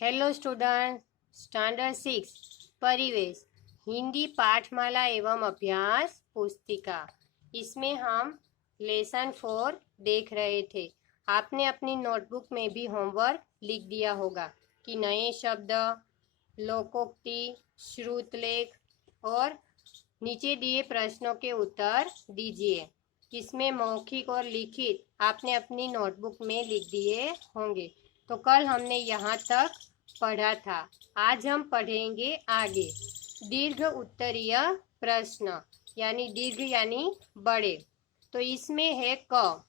Hello student, standard 6 परिवेश हिंदी पाठमाला एवं अभ्यास पुस्तिका। इसमें हम लेसन 4 देख रहे थे। आपने अपनी नोटबुक में भी होमवर्क लिख दिया होगा कि नए शब्द, लोकोक्ति, श्रुतलेख और नीचे दिए प्रश्नों के उत्तर दीजिए। इसमें मौखिक और लिखित आपने अपनी नोटबुक में लिख दिए होंगे। तो कल हमने यहाँ तक पढ़ा था। आज हम पढ़ेंगे आगे दीर्घ उत्तरीय प्रश्न, यानी दीर्घ यानी बड़े। तो इसमें है क,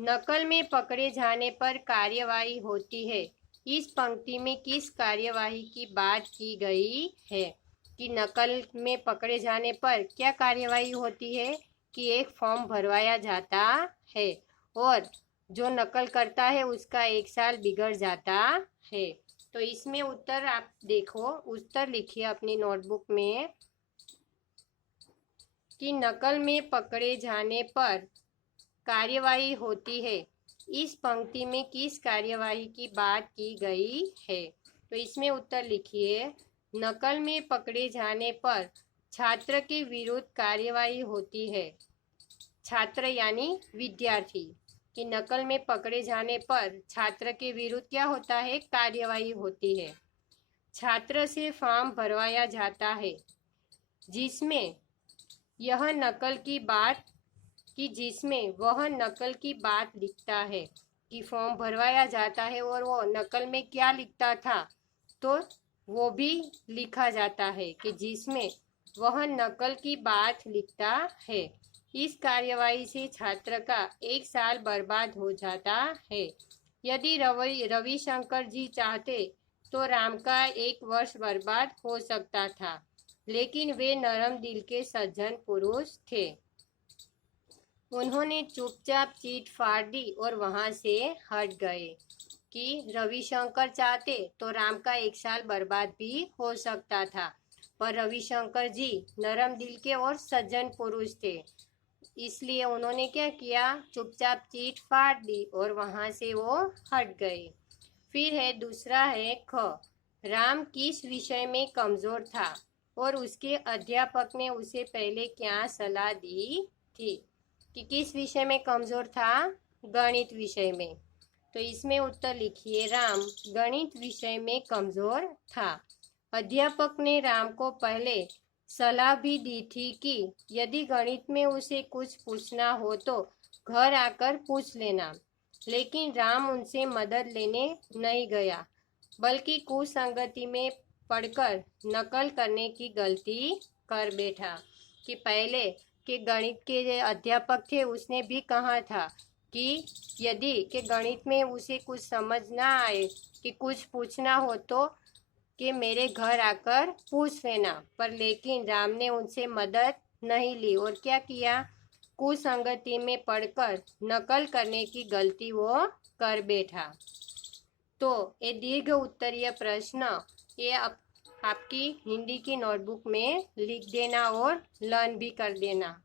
नकल में पकड़े जाने पर कार्यवाही होती है। इस पंक्ति में किस कार्यवाही की बात की गई है? कि नकल में पकड़े जाने पर क्या कार्यवाही होती है? कि एक फॉर्म भरवाया जाता है और जो नकल करता है उसका 1 साल बिगड़ जाता है। तो इसमें उत्तर आप देखो, उत्तर लिखिए अपनी नोटबुक में कि नकल में पकड़े जाने पर कार्यवाही होती है। इस पंक्ति में किस कार्यवाही की बात की गई है? तो इसमें उत्तर लिखिए, नकल में पकड़े जाने पर छात्र के विरुद्ध कार्यवाही होती है। छात्र यानी विद्यार्थी। कि नकल में पकड़े जाने पर छात्र के विरुद्ध क्या होता है? कार्यवाही होती है। छात्र से फॉर्म भरवाया जाता है जिसमें यह नकल की बात जिसमें वह नकल की बात लिखता है। कि फॉर्म भरवाया जाता है और वो नकल में क्या लिखता था, तो वो भी लिखा जाता है कि जिसमें वह नकल की बात लिखता है। इस कार्यवाही से छात्र का 1 साल बर्बाद हो जाता है। यदि रविशंकर जी चाहते तो राम का 1 वर्ष बर्बाद हो सकता था, लेकिन वे नरम दिल के सज्जन पुरुष थे। उन्होंने चुपचाप चीट फाड़ दी और वहां से हट गए। कि रविशंकर चाहते तो राम का 1 साल बर्बाद भी हो सकता था, पर रविशंकर जी नरम दिल के और सज्जन पुरुष थे, इसलिए उन्होंने क्या किया? चुपचाप चीट फाड़ दी और वहां से वो हट गए। फिर है दूसरा है ख, राम किस विषय में कमजोर था और उसके अध्यापक ने उसे पहले क्या सलाह दी थी? कि किस विषय में कमजोर था? गणित विषय में। तो इसमें उत्तर लिखिए, राम गणित विषय में कमजोर था। अध्यापक ने राम को पहले सलाह भी दी थी कि यदि गणित में उसे कुछ पूछना हो तो घर आकर पूछ लेना, लेकिन राम उनसे मदद लेने नहीं गया, बल्कि कुसंगति में पढ़कर नकल करने की गलती कर बैठा। कि पहले के गणित के जो अध्यापक थे उसने भी कहा था कि यदि के गणित में उसे कुछ समझ ना आए, कि कुछ पूछना हो तो कि मेरे घर आकर पूछ लेना, पर लेकिन राम ने उनसे मदद नहीं ली और क्या किया? कुसंगति में पढ़कर नकल करने की गलती वो कर बैठा। तो ये दीर्घ उत्तरीय प्रश्न ये आपकी हिंदी की नोटबुक में लिख देना और लर्न भी कर देना।